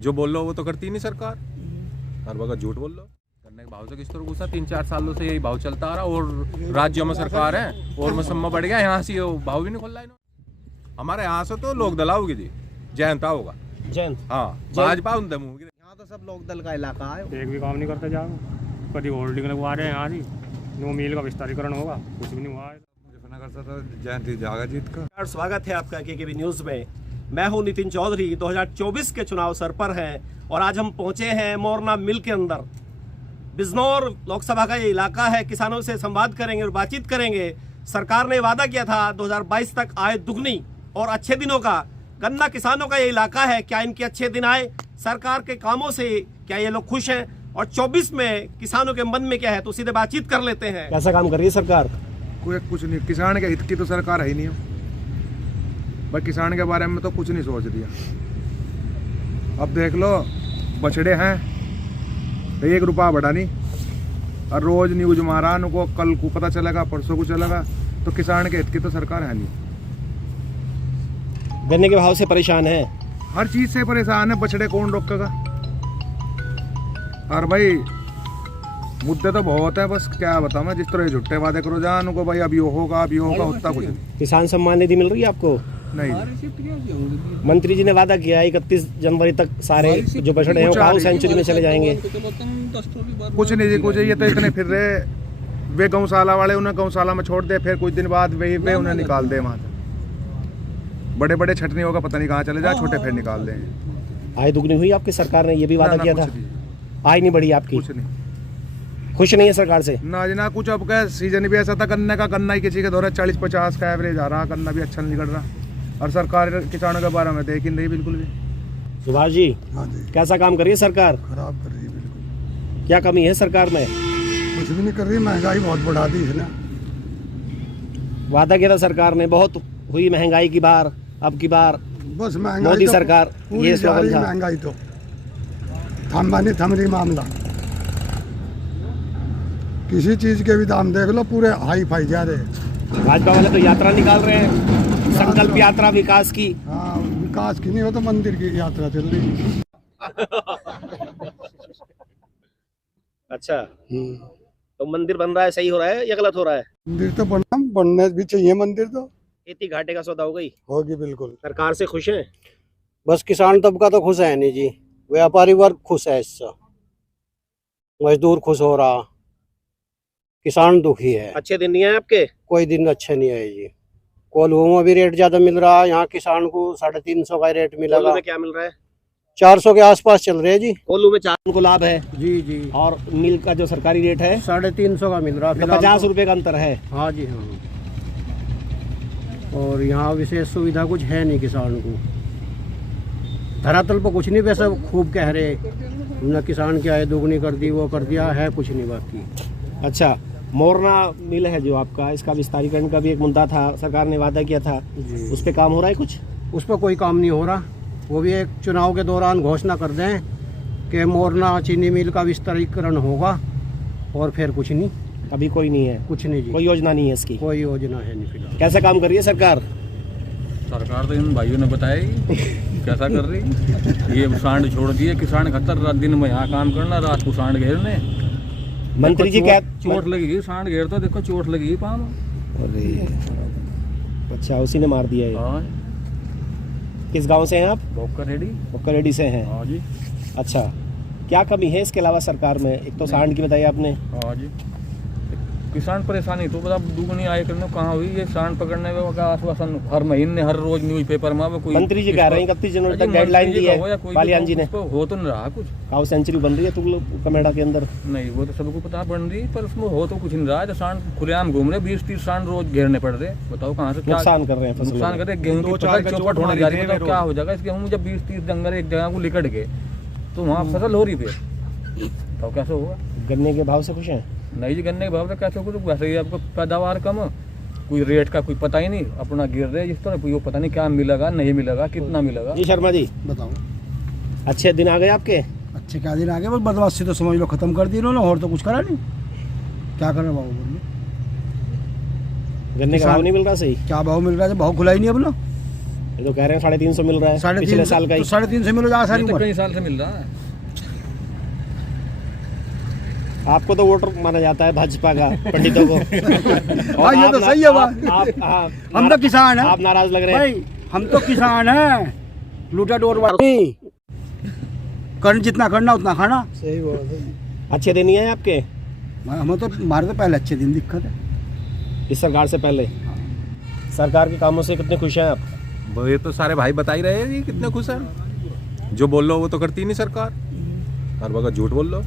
जो बोल लो वो तो करती नहीं सरकार, हर वक्त झूठ बोल लो। गन्ने के भाव से किस तरह गुस्सा, 3-4 सालों से यही भाव चलता आ रहा, और राज्यों में सरकार है और मौसम बढ़ गया, यहाँ से भाव भी नहीं खोल रहा इन्होंने। हमारे यहाँ से तो लोक दल आओगी जी, जयंत होगा जयंत, हाँ भाजपा उन दम होगी। यहाँ तो सब लोक दल का इलाका है, एक भी काम नहीं करते जा, कभी होल्डिंग लगवा रहे हैं यहाँ जी, नो मील का विस्तारीकरण होगा, कुछ भी नहीं हुआ है। जयंत जाएगा जीत का। स्वागत है आपका केकेबी न्यूज में। मैं हूं नितिन चौधरी। 2024 के चुनाव सर पर हैं और आज हम पहुंचे हैं मोरना मिल के अंदर। बिजनौर लोकसभा का ये इलाका है। किसानों से संवाद करेंगे और बातचीत करेंगे। सरकार ने वादा किया था 2022 तक आय दुगनी और अच्छे दिनों का। गन्ना किसानों का ये इलाका है, क्या इनके अच्छे दिन आए? सरकार के कामों से क्या ये लोग खुश हैं? और 24 में किसानों के मन में क्या है, तो सीधे बातचीत कर लेते हैं। कैसा काम कर रही है सरकार? कोई कुछ नहीं, किसान के हित की तो सरकार है ही नहीं। भाई किसान के बारे में तो कुछ नहीं सोच दिया। अब देख लो, बछड़े हैं तो 1 रुपया बढ़ा नहीं, और रोज न्यूज मारा उनको, कल को पता चलेगा, परसों को चलेगा, तो किसान के हित की तो सरकार है नहीं। गन्ने के भाव से परेशान है, हर चीज से परेशान है, बछड़े कौन रोकेगा? और भाई मुद्दे तो बहुत है, बस क्या बताऊं मैं, जिस तरह झूठे वादे करो जान उनको, भाई अब ये होगा होता कुछ नहीं। किसान सम्मान निधि मिल रही है आपको? नहीं, मंत्री जी ने वादा किया 31 जनवरी तक सारे जो बछड़े हैं वो काऊ सेंचुरी में चले जाएंगे। कुछ नहीं जी, कुछ ये तो इतने फिर रहे, वे गौशाला वाले उन्हें गौशाला में छोड़ दे, फिर कुछ दिन बाद वे उन्हें निकाल दे वहाँ से। बड़े बड़े छटनियों का पता नहीं कहाँ चले जाए, छोटे फिर निकाल दें। आय दुगनी हुई आपकी सरकार ने, ये भी वादा किया था? आय नहीं बढ़ी आपकी? कुछ नहीं। खुश नहीं है सरकार से? ना जी ना कुछ। अब क्या सीजन भी ऐसा था गन्ने का, गन्ना ही किसी के दौरे 40-50 का एवरेज आ रहा, गन्ना भी अच्छा नहीं निकल रहा, और सरकार किसानों के बारे में देख ही नहीं बिल्कुल भी। सुभाष जी, हाँ जी, कैसा काम कर रही है सरकार? खराब कर रही है बिल्कुल। क्या कमी है सरकार में? कुछ भी नहीं कर रही, महंगाई बहुत बढ़ा दी है ना। वादा किया था सरकार ने, बहुत हुई महंगाई की बार, अब की बार बस महंगाई मोदी तो सरकार, ये स्लोगन था। महंगाई तो थमबानी थम रही मामला। किसी चीज के भी दाम देख लो, पूरे हाई फाई जा रहे हैं। भाजपा वाले तो यात्रा निकाल रहे हैं, संकल्प यात्रा विकास की। हाँ, विकास की नहीं हो तो मंदिर की यात्रा चल रही है। अच्छा, तो मंदिर बन रहा है, सही हो रहा है या गलत हो रहा है? मंदिर तो बनने भी चाहिए, मंदिर तो खेती घाटे का सौदा हो गई होगी बिल्कुल। सरकार से खुश हैं? बस किसान तबका तो खुश है नहीं जी, व्यापारी वर्ग खुश है इससे, मजदूर खुश हो रहा, किसान दुखी है। अच्छे दिन नहीं है आपके? कोई दिन अच्छे नहीं है जी। कोल्हू में भी रेट ज्यादा मिल रहा है, यहाँ किसान को 350 का रेट मिलेगा। में क्या मिल रहा है? 400 के आसपास चल रहे हैं जी। कोल्हू में 4 को लाभ है जी जी, और मिल का जो सरकारी रेट है 350 का मिल रहा है, तो 50 रुपए का अंतर है। हाँ जी हाँ। और यहाँ विशेष सुविधा कुछ है नहीं किसान को, धरातल पर कुछ नहीं। वैसे खूब कह रहे न किसान की आय दोगुनी कर दी, वो कर दिया है, कुछ नहीं बाकी। अच्छा, मोरना मिल है जो आपका, इसका विस्तारीकरण का भी एक मुद्दा था, सरकार ने वादा किया था, उस पे काम हो रहा है कुछ? उस पर कोई काम नहीं हो रहा। वो भी एक चुनाव के दौरान घोषणा कर दें कि मोरना चीनी मिल का विस्तारीकरण होगा, और फिर कुछ नहीं, अभी कोई नहीं है, कुछ नहीं जी, कोई योजना नहीं है इसकी? कोई योजना है नहीं फिलहाल। कैसा काम कर रही है सरकार? सरकार तो इन भाइयों ने बताया ही कैसा कर रही। ये सांड छोड़ दिए, किसान खतर, रात दिन में यहाँ काम करना, रात को सांड घेरने। मंत्री जी क्या चोट लगी, सांड घेर तो देखो चोट लगी पाँव में। अरे अच्छा, उसी ने मार दिया है। हाँ, किस गांव से हैं आप? बोक्कर से हैं। हाँ जी। अच्छा, क्या कमी है इसके अलावा सरकार में? एक तो सांड की बताई आपने। हाँ जी, किसान परेशानी तो बता दुगनी आय करने कहाँ हुई। ये सांड पकड़ने में का आश्वासन हर महीने हर रोज न्यूज पेपर में कोई मंत्री जी कह रहे हैं 31 जनवरी तक डेडलाइन दी है बालियान जी ने। हो तो नहीं रहा कुछ। काऊ सेंचुरी बन रही है तुम कमेड़ा के अंदर? नहीं, वो तो सबको पता बन रही, पर उसमें हो तो कुछ नहीं रहा है। सांड खुलेआम घूम रहे, 20-30 सांड रोज घेरने पड़ रहे। बताओ कहाँ से नुकसान कर रहे हैं, नुकसान कर रहे हैं। गेहूँ की फसल चौपट होने जा रही है, क्या हो जाएगा इस गेहूँ? जब 20-30 जंगल एक जगह को लिकट गए तो वहाँ फसल हो रही थी, तो कैसे होगा? गन्ने के भाव से खुश हैं? नहीं जी, गन्ने के भाव से कैसे कुछ, वैसे ही आपको पैदावार कम, कोई रेट का कोई पता ही नहीं, अपना गिर रहे जिस तरह, वो पता नहीं क्या मिलेगा नहीं मिलेगा, कितना मिलेगा। जी शर्मा जी बताओ, अच्छे दिन आ गए आपके? अच्छे क्या दिन आ गए, बस बदमाशी तो समझ लो खत्म कर दी इन्होंने, और तो कुछ करा नहीं। क्या कर रहे बाबू बोलिए? गन्ने का भाव नहीं मिल रहा सही? क्या भाव मिल रहा है? भाव खुला ही नहीं अपना। ये तो कह रहे हैं 350 मिल रहा है पिछले साल का ही। 350 मिलो जा सारी ये तो उम्र। कई साल से मिल रहा है। आपको तो वोटर माना जाता है भाजपा का पंडितों को। हाँ, ये तो सही है बात। हम तो किसान हैं। आप नाराज लग रहे हैं। भाई हम तो किसान हैं, लूटा डोर वाला करना, जितना करना उतना खाना। सही बात है। अच्छे दिन ही है आपके हमें तो हमारे तो पहले अच्छे दिन दिक्कत है इस सरकार से पहले। सरकार के कामों से कितने खुश हैं आप? वो ये तो सारे भाई बता ही रहे हैं जी कितने खुश हैं। जो बोल लो वो तो करती नहीं सरकार, हर वक्त झूठ बोल लो।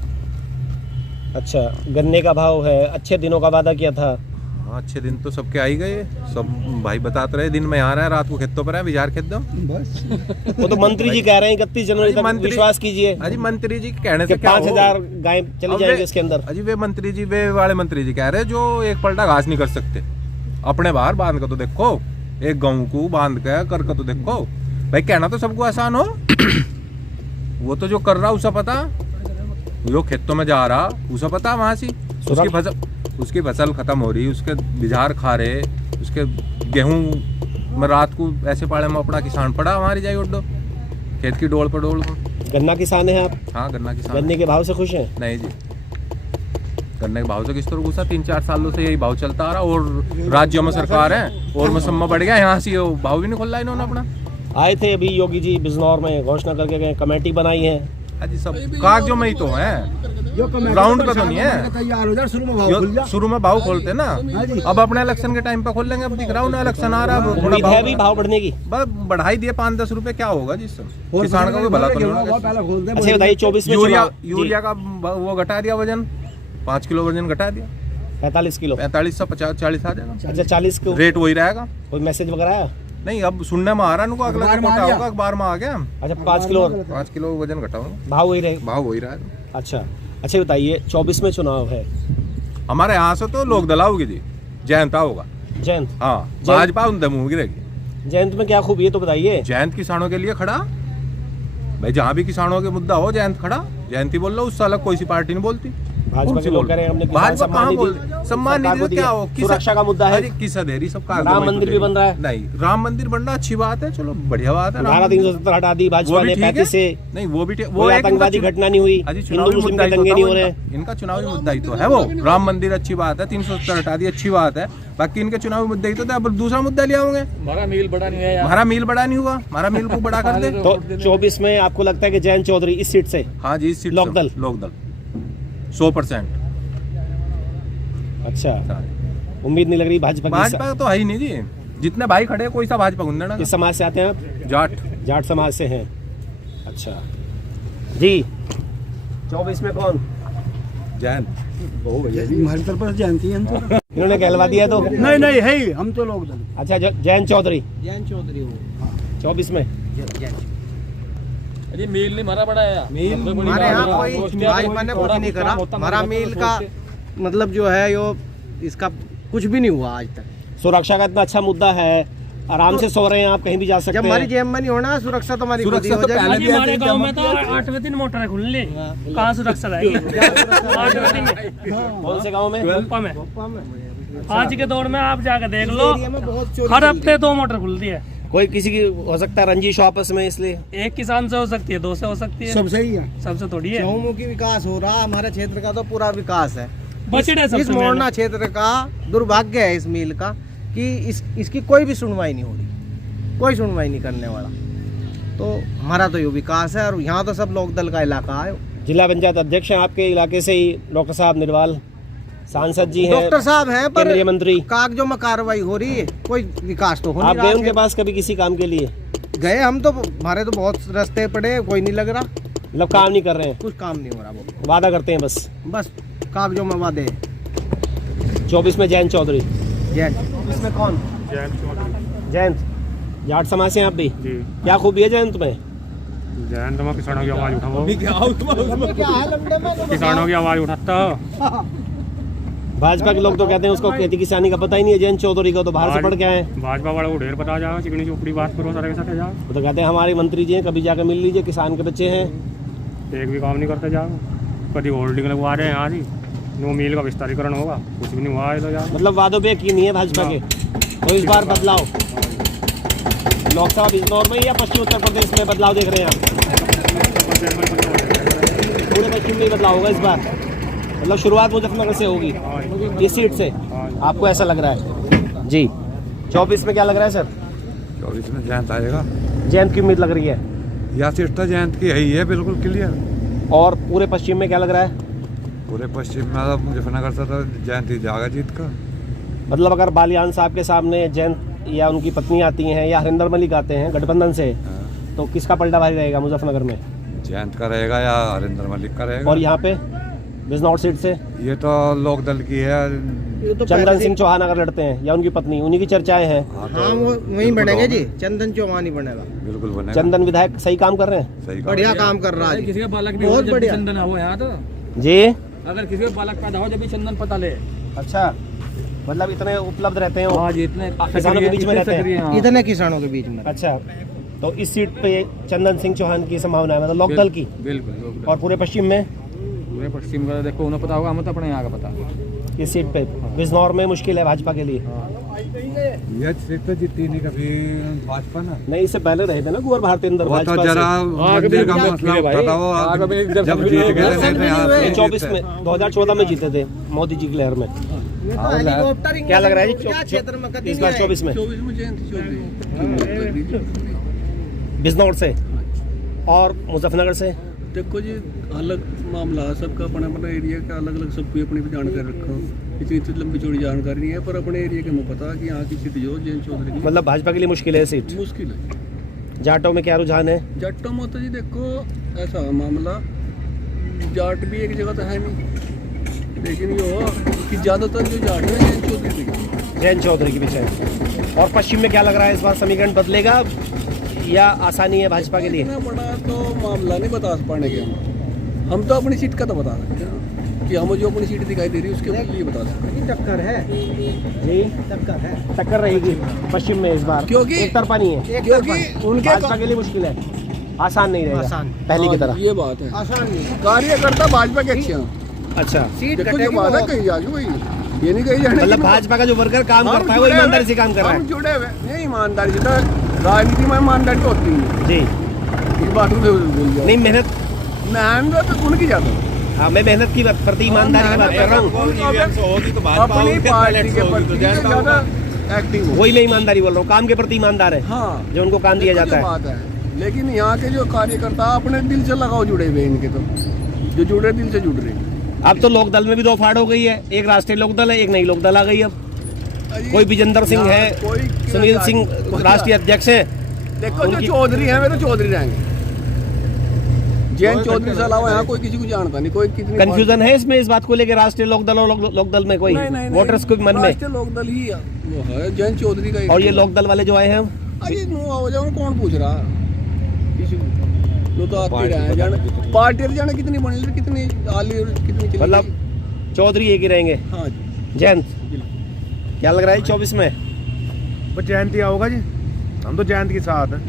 अच्छा, गन्ने का भाव है, अच्छे दिनों का वादा किया था। हाँ, अच्छे दिन तो सबके आ ही गए। सब भाई बताते रहे दिन में यहाँ रहे, रात को खेतों पर है, बिजार खेत दो। बस। वो तो मंत्री जी कह रहे हैं 31 जनवरी तक विश्वास कीजिए अजी मंत्री जी के कहने कि से क्या 5000 गाय चली अब जाएंगी वे- इसके अंदर। अजी वे मंत्री जी, वे वाले मंत्री जी कह रहे हैं जो एक पलटा घास नहीं कर सकते। अपने बाहर बांध कर तो देखो, एक गाँव को बांध कर तो देखो। भाई कहना तो सबको आसान हो, वो तो जो कर रहा उसे पता, जो खेतों में जा रहा उसे पता। वहां से उसकी फसल खत्म हो रही, उसके बिजार खा रहे, उसके गेहूं में रात को ऐसे पाड़े में अपना किसान पड़ा हमारी जाई उड्डो खेत की डोल पर डोल। गन्ना किसान है आप? हाँ, गन्ना किसान। गन्ने के भाव से खुश हैं? नहीं जी, गन्ने के भाव से किस तरह गुस्सा, 3-4 सालों से यही भाव चलता आ रहा। और राज्यों में सरकार है और मौसम बढ़ गया, यहाँ से भाव भी नहीं खोला इन्होंने अपना। आए थे अभी योगी जी बिजनौर में, घोषणा करके गए, कमेटी बनाई है। अजी सब कागजों में ही तो है, ग्राउंड पे तो नहीं है। तैयार हो जाए, शुरू में भाव खुल जो जा। शुरू में भाव खोलते ना, हाँ जी। अब अपने इलेक्शन के टाइम पे खोल लेंगे। अब दिख रहा हूँ इलेक्शन आ रहा है, थोड़ा उम्मीद है भी भाव बढ़ने की? बस बढ़ाई दिए 5-10 रुपए, क्या होगा जिससे किसान का कोई भला तो नहीं होगा। पहले खोल दे। अच्छा बताइए, 24 में यूरिया का वो घटा दिया वजन, 5 किलो वजन घटा दिया, 45 किलो। 45 से 50-40 आ जाएगा। अच्छा, 40 को रेट वही रहेगा। कोई मैसेज वगैरह आया? नहीं, अब सुनने में आ रहा है, अगला अखबार में आ कोटा गया। होगा, अखबार में आ गया। अच्छा, 5 किलो और 5 किलो वजन घटाऊंगा, भाव वही रहेगा? भाव वही रहेगा। अच्छा अच्छा, बताइए 24 में चुनाव है, हमारे यहाँ से तो लोक दला होगी जी, जयंत होगा। जयंत? हाँ, भाजपा उन दमू गिरेगी। जयंत में क्या खूबी है तो बताइए। जयंत किसानों के लिए खड़ा, भाई जहाँ भी किसानों के मुद्दा हो जयंत खड़ा। जयंत ही बोल रहा, उससे अलग कोई सी पार्टी नहीं बोलती। भाजपा के लोग कह रहे हैं हमने किसान भाजपा सम्मान कहाँ निधि बोल, सम्मान सरकार को निधि क्या हो, दिया। सुरक्षा का मुद्दा है। अरे किस अधेरी सब का राम मंदिर भी बन रहा है। नहीं, राम मंदिर बन रहा अच्छी बात है, चलो बढ़िया बात है। धारा 370 हटा दी भाजपा ने 35 से। नहीं, वो भी वो आतंकवादी घटना नहीं हुई, हिंदू मुस्लिम के दंगे नहीं हो रहे। इनका चुनावी मुद्दा ही तो है वो। राम मंदिर अच्छी बात है, 370 हटा दी अच्छी बात है, बाकी इनके चुनावी मुद्दे ही तो थे। अब दूसरा मुद्दा लिया होंगे, हमारा मील बड़ा नहीं है यार। हमारा मील बड़ा नहीं हुआ, हमारा मील को बड़ा कर दे। तो 24 में आपको लगता है कि जयंत चौधरी इस सीट से? हाँ जी, इस सीट लोकदल? लोकदल 100%। अच्छा, उम्मीद नहीं लग रही भाजपा की? भाजपा तो है ही नहीं जी, जितने भाई खड़े कोई सा भाजपा गुंदे ना। किस समाज से आते हैं आप? जाट। जाट समाज से हैं। अच्छा जी, 24 में कौन? जैन। हमारी तरफ से जयंती है हम तो। इन्होंने कहलवा दिया तो? नहीं नहीं है ही, हम तो लोग दल। अच्छा, जयंत चौधरी जैन चौधरी हो 24 में। अरे मील नहीं हमारा बड़ा है यार। हमारे यहाँ कोई भाजपा ने कुछ नहीं करा। हमारा मील का मतलब जो है यो इसका कुछ भी नहीं हुआ आज तक। सुरक्षा का इतना अच्छा मुद्दा है, आराम से सो रहे हैं आप, कहीं भी जा सकते जब हमारी हैं। जेब में नहीं होना, सुरक्षा तो हमारी खुद ही सुरक्षा हो तो जाएगी। पहले भी हमारे गांव में तो 8वें दिन मोटर खुल ली, कहाँ सुरक्षा रहेगी? 8वें दिन कौन से गांव में? गोपा में। आज के दौर में आप जाकर देख लो, हर हफ्ते 2 मोटर खुलती है। कोई किसी की हो सकता है रंजिश आपस में, इसलिए एक किसान से हो सकती है, 2 से हो सकती है, सब सही है। सबसे थोड़ी है। चहुमुखी विकास हो रहा, हमारे क्षेत्र का तो पूरा विकास है। बचड़े इस सबसे मोरना क्षेत्र का दुर्भाग्य है इस मील का कि इसकी कोई भी सुनवाई नहीं हो रही, कोई सुनवाई नहीं करने वाला। तो हमारा तो ये विकास है, और यहाँ तो सब लोक दल का इलाका है। जिला पंचायत अध्यक्ष हैं आपके इलाके से ही, डॉक्टर साहब निर्वाल, सांसद जी हैं, डॉक्टर साहब हैं, पर केंद्रीय मंत्री। कागजों में कार्रवाई हो रही है, कोई विकास तो हो नहीं आप रहा गए है। उनके पास कभी किसी काम के लिए? गए हम तो, हमारे तो बहुत रास्ते पड़े, कोई नहीं लग रहा, मतलब काम नहीं कर रहे हैं, कुछ काम नहीं हो रहा। वो वादा करते हैं बस। बस कागजों में वादे। 24 में जयंत चौधरी। जयंत इसमें कौन? जयंत चौधरी जयंत जाट समाज से हैं आप भी? जी। क्या खूबी है जयंत में? जयंत में किसानों की आवाज़ उठाओ, किसानों की आवाज़ उठाता हो। भाजपा के लोग तो कहते हैं उसको खेती किसानी का पता ही नहीं है, जयंत चौधरी को तो बाहर से पढ़ के आए। भाजपा वाला को ढेर पता जाओ, चिकनी चुपड़ी बात करो सारे के साथ जाओ। वो तो कहते हैं हमारे मंत्री जी हैं, कभी जाकर मिल लीजिए, किसान के बच्चे हैं। एक भी काम नहीं करते जाओ, कभी होल्डिंग लगवा रहे हैं यहाँ जी, नो मील का विस्तारीकरण होगा, कुछ भी नहीं हुआ है तो यार। मतलब वादों पे यकीन नहीं है भाजपा के, तो इस बार बदलाव। लोकसभा बिजनौर में या पश्चिम उत्तर प्रदेश में बदलाव देख रहे हैं आप? पूरे पश्चिम में ही बदलाव होगा इस बार, मतलब शुरुआत मुजफ्फरनगर से होगी इस सीट से, आपको ऐसा लग रहा है जी। 24 में क्या लग रहा है सर? 24 में जयंत आएगा। जयंत की उम्मीद लग रही है, यह सीट तो जयंत की है ही है, बिल्कुल क्लियर। और पूरे पश्चिम में क्या लग रहा है? पूरे पश्चिम में तो मुजफ्फरनगर से तो जयंत ही जाएगा जीत का। मतलब अगर बालियान साहब के सामने जयंत या उनकी पत्नी आती हैं या हरिंदर मलिक आते हैं गठबंधन से, तो किसका पलटा भारी रहेगा मुजफ्फरनगर में? जयंत का रहेगा या हरिंदर मलिक का रहेगा। और यहाँ पे बिजनौर सीट से ये तो लोकदल की है, चंदन सिंह चौहान अगर लड़ते हैं या उनकी पत्नी, उन्हीं की चर्चाएं हैं। हाँ वो वही बनेंगे जी, चंदन चौहान ही बनेगा। बिल्कुल बनेगा। चंदन विधायक सही काम कर रहे हैं, सही बढ़िया काम कर रहा है, किसी का बालक भी बहुत बढ़िया। चंदन हो यहाँ तो, जी। अगर किसी का बालक पैदा हो जब भी चंदन पता ले। अच्छा, मतलब इतने उपलब्ध रहते हैं वो, हाँ जी, इतने किसानों के बीच में रहते हैं। इतने किसानों के बीच में। अच्छा, तो इस सीट पे चंदन सिंह चौहान की संभावना है, मतलब लोकदल की। बिल्कुल। और पूरे पश्चिम में? पूरे पश्चिम का देखो उन्हें पता होगा, हमें तो अपने यहाँ का पता। इस सीट पे बिजनौर में मुश्किल है भाजपा के लिए। यह सीट तो जीती नहीं कभी भाजपा ना। नहीं, इससे पहले रहे थे ना कुंवर भारती अंदर वो तो जरा मंदिर का मसला उठा था, वो जब जीत गए थे नहीं तो यहाँ से 24 में 2014 में जीते थे मोदी जी की लहर में। क्या लग रहा है जी क्षेत्र में इस बार 24 में? बिजनौर से और मुजफ्फरनगर से? देखो जी, अलग मामला है सबका, अपना अपना एरिया का अलग अलग सबको अपनी जानकारी रखा। इतनी लंबी चौड़ी जानकारी नहीं है, पर अपने एरिया के में पता कि यहाँ की सीट जो जयंत चौधरी की, मतलब भाजपा के लिए मुश्किल है सीट। मुश्किल है। जाटों में क्या रुझान है? जाटों में तो जी देखो ऐसा मामला, जाट भी एक जगह तो है नहीं, लेकिन ये हो कि ज़्यादातर जो जाट है जयंत चौधरी के पीछे है। और पश्चिम में क्या लग रहा है इस बार समीकरण बदलेगा या आसानी है भाजपा के लिए? इतना बड़ा तो मामला नहीं बता पाने के हम तो अपनी सीट का तो बता सकते हैं कि हमें जो अपनी सीट दिखाई दे रही है उसके लिए बता सकते हैं। टक्कर है जी, टक्कर रहेगी पश्चिम में इस बार, क्योंकि एक तरफा नहीं है, क्योंकि उनके भाजपा के लिए मुश्किल है, आसान नहीं रहेगा पहले की तरह। ये बात है, आसान नहीं। कार्यकर्ता भाजपा के अच्छे हैं। अच्छा, देखो जो बात है कही जाएगी वही, ये नहीं कही जाने मतलब भाजपा का जो वर्कर काम करता है वो ईमानदारी से काम कर रहा है। हम जुड़े हुए नहीं, ईमानदारी से तो राजनीति में ईमानदारी होती है जी। इस बात को बोल दिया नहीं, मेहनत तो उनकी ज्यादा। हाँ, मैं मेहनत की प्रति ईमानदारी की बात कर रहा हूँ। अपनी पार्टी के प्रति ज्यादा एक्टिंग, वही मैं ईमानदारी बोल रहा हूँ, काम के प्रति ईमानदार है हाँ, जो उनको काम दिया जाता है। बात है। लेकिन यहाँ के जो कार्यकर्ता अपने दिल से लगाओ जुड़े हुए, इनके तो जो जुड़े दिल से जुड़ रहे। अब तो लोकदल में भी दो फाड़ हो गई है, एक राष्ट्रीय लोकदल है, एक नई लोकदल आ गई। अब कोई विजेंद्र सिंह है, सुनील सिंह राष्ट्रीय अध्यक्ष है। देखो जो चौधरी है, वे तो चौधरी रहेंगे। जयंत चौधरी से अलावा यहाँ कोई किसी को जानता नहीं, कोई कितनी कंफ्यूजन है इसमें, इस बात को लेकर राष्ट्रीय लोकदल और लोकदल में कोई वोटर्स के मन में राष्ट्रीय लोकदल ही वो है जयंत चौधरी का। और ये लोकदल वाले जो आए हैं, अरे नो आओ जाओ, कौन पूछ रहा किसी को, वो तो आते रहे जाने पार्टी जाने कितनी बन रही, कितनी आली और कितनी चली। मतलब चौधरी एक ही रहेंगे। हाँ जी, जयंत क्या लग रहा है 24 में? वो जयंत ही आओगा जी, हम तो जयंत के साथ हैं।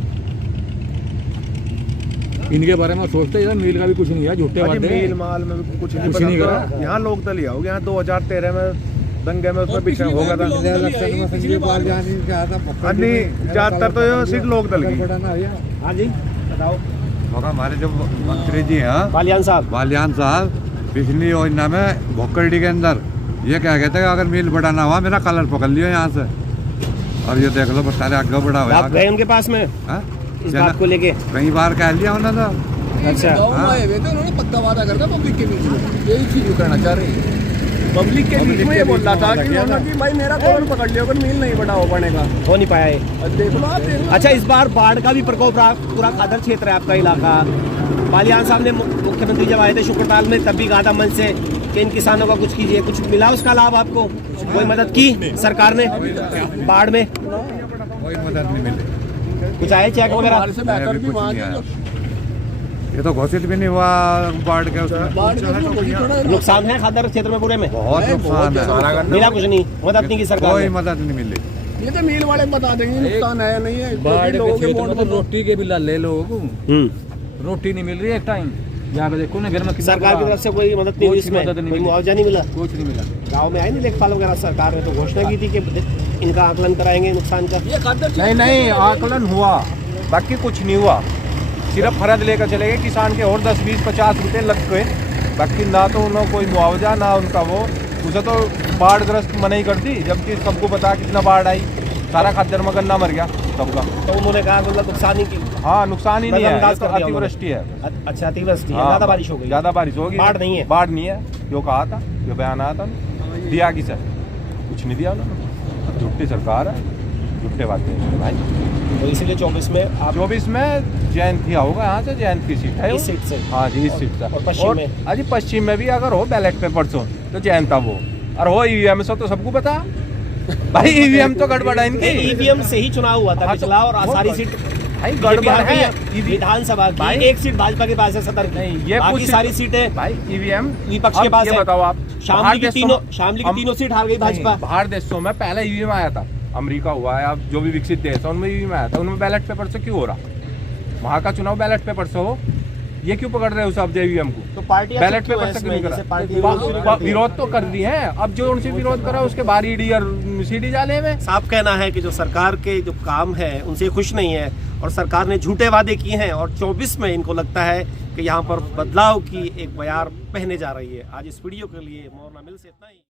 इनके बारे में सोचते हैं, मील का भी कुछ नहीं है, झूठे अजी बातें। मील माल में भी कुछ नहीं कुछ नहीं पता, करा। तो यहाँ लोकदल ही आओगे। यहाँ 2013 में दंगे में उसमें पीछे होगा था। ज्यादातर तो ये सीट लोकदल की। हाँ जी, बताओ। और हमारे जो मंत्री जी हैं बालियान साहब पिछली योजना में भोकरडी के अंदर ये क्या कहते हैं, अगर मिल बड़ा ना हुआ मेरा कलर पकड़ लियो यहाँ से, और ये देख लो सारे आगे बड़ा हुआ। आप गए उनके पास में इस बात को लेके? कई बार कह लिया उन्होंने तो। अच्छा, गाँव में आए हुए थे, उन्होंने पक्का वादा करता पब्लिक के बीच में, यही चीज करना चाह रहे हैं। पब्लिक के बीच में ये बोल रहा था कि उन्होंने कि भाई मेरा कलर पकड़ लियो, अगर मिल नहीं बड़ा हो पाएगा, हो नहीं पाया है। देख लो आप, देख लो। अच्छा, इस बार बाढ़ का भी प्रकोप रहा, पूरा खादर क्षेत्र है आपका इलाका। बालियान साहब ने मुख्यमंत्री जब आए थे शुक्रताल में, तब भी कहा था मन से कि इन किसानों का कुछ कीजिए। कुछ मिला उसका लाभ आपको? कोई मदद की सरकार ने बाढ़ में? कोई मदद नहीं मिली, कुछ आए चेक वगैरह? हमारे से बेहतर भी वहाँ के ये तो घोषित भी नहीं हुआ बाढ़ के उसमें। बाढ़ के थोड़ा नुकसान है खादर क्षेत्र में पूरे में? बहुत नुकसान है, मिला कुछ नहीं, मदद नहीं की सरकार कोई ने? मदद नहीं मिली। ये तो मिल वाले बता देंगे नुकसान है या नहीं है। बाढ़ के लोगों के क्षेत्र वोट में तो रोटी के भी ले लोगों को, रोटी नहीं मिल रही है एक टाइम। यहाँ पे देखो ना घर में सरकार की तरफ से कोई मदद नहीं हुई, इसमें मदद नहीं कोई मिली। मुआवजा नहीं मिला? कुछ नहीं मिला। गाँव में आई नहीं लेखपाल वगैरह? सरकार ने तो घोषणा की थी कि इनका आकलन कराएंगे नुकसान का? नहीं नहीं, आकलन हुआ, बाकी कुछ नहीं हुआ। सिर्फ फर्ज लेकर चले गए किसान के, और 10, 20, 50 रुपये लग गए। बाकी ना तो उन्होंने कोई मुआवजा, ना उनका वो, उसे तो बाढ़ग्रस्त मनाही कर दी, जबकि सबको पता कितना बाढ़ आई, सारा खाद्यान्न में गन्ना मर गया सबका। तो उन्होंने कहा मतलब नुकसान ही की? हाँ, नुकसान ही नहीं है, नजरअंदाज ये तो कर दिया अतिवृष्टि है। अच्छा, अतिवृष्टि है, हाँ, ज्यादा बारिश हो गई? ज़्यादा बारिश होगी, बाढ़ नहीं है? बाढ़ नहीं है, जो कहा था, जो बयान आया था, दिया कि सर कुछ नहीं दिया उन्होंने। झूठी सरकार है, झूठे बातें हैं भाई। तो इसीलिए 24 में आप 24 में जयंत ही होगा, यहाँ से जयंत की सीट है, इस सीट से? हाँ जी, इस सीट से। और पश्चिम में? अजी पश्चिम में भी अगर हो बैलेट पेपर से तो जयंत वो, और हो ईवीएम से तो सबको पता भाई, ईवीएम तो गड़बड़ है इनकी। ईवीएम से ही चुनाव हुआ था पिछला, और सारी सीट भाई गड़बड़ है। विधानसभा की एक सीट भाजपा के पास है, 17 नहीं, ये बाकी सारी सीटें भाई ईवीएम विपक्ष के पास है। बताओ आप, शामली की तीनों सीट हार गई भाजपा। बाहर देशों में पहले ईवीएम आया था, अमेरिका हुआ है, अब जो भी विकसित देश है उनमें ईवीएम आया था, उनमें बैलेट पेपर से क्यों हो रहा? वहाँ का चुनाव बैलेट पेपर से हो, ये क्यों पकड़ रहे हो सब ईवीएम को? तो पार्टी बैलेट पेपर से क्यों नहीं करा? विरोध तो कर दी है, अब जो उनसे विरोध करा उसके बाहर ईडी और सीडी जाले में। साफ कहना है कि जो सरकार के जो काम है उनसे खुश नहीं है, और सरकार ने झूठे वादे किए हैं, और 24 में इनको लगता है कि यहाँ पर बदलाव की एक बयार पहने जा रही है। आज इस वीडियो के लिए मोरना मिल से इतना ही।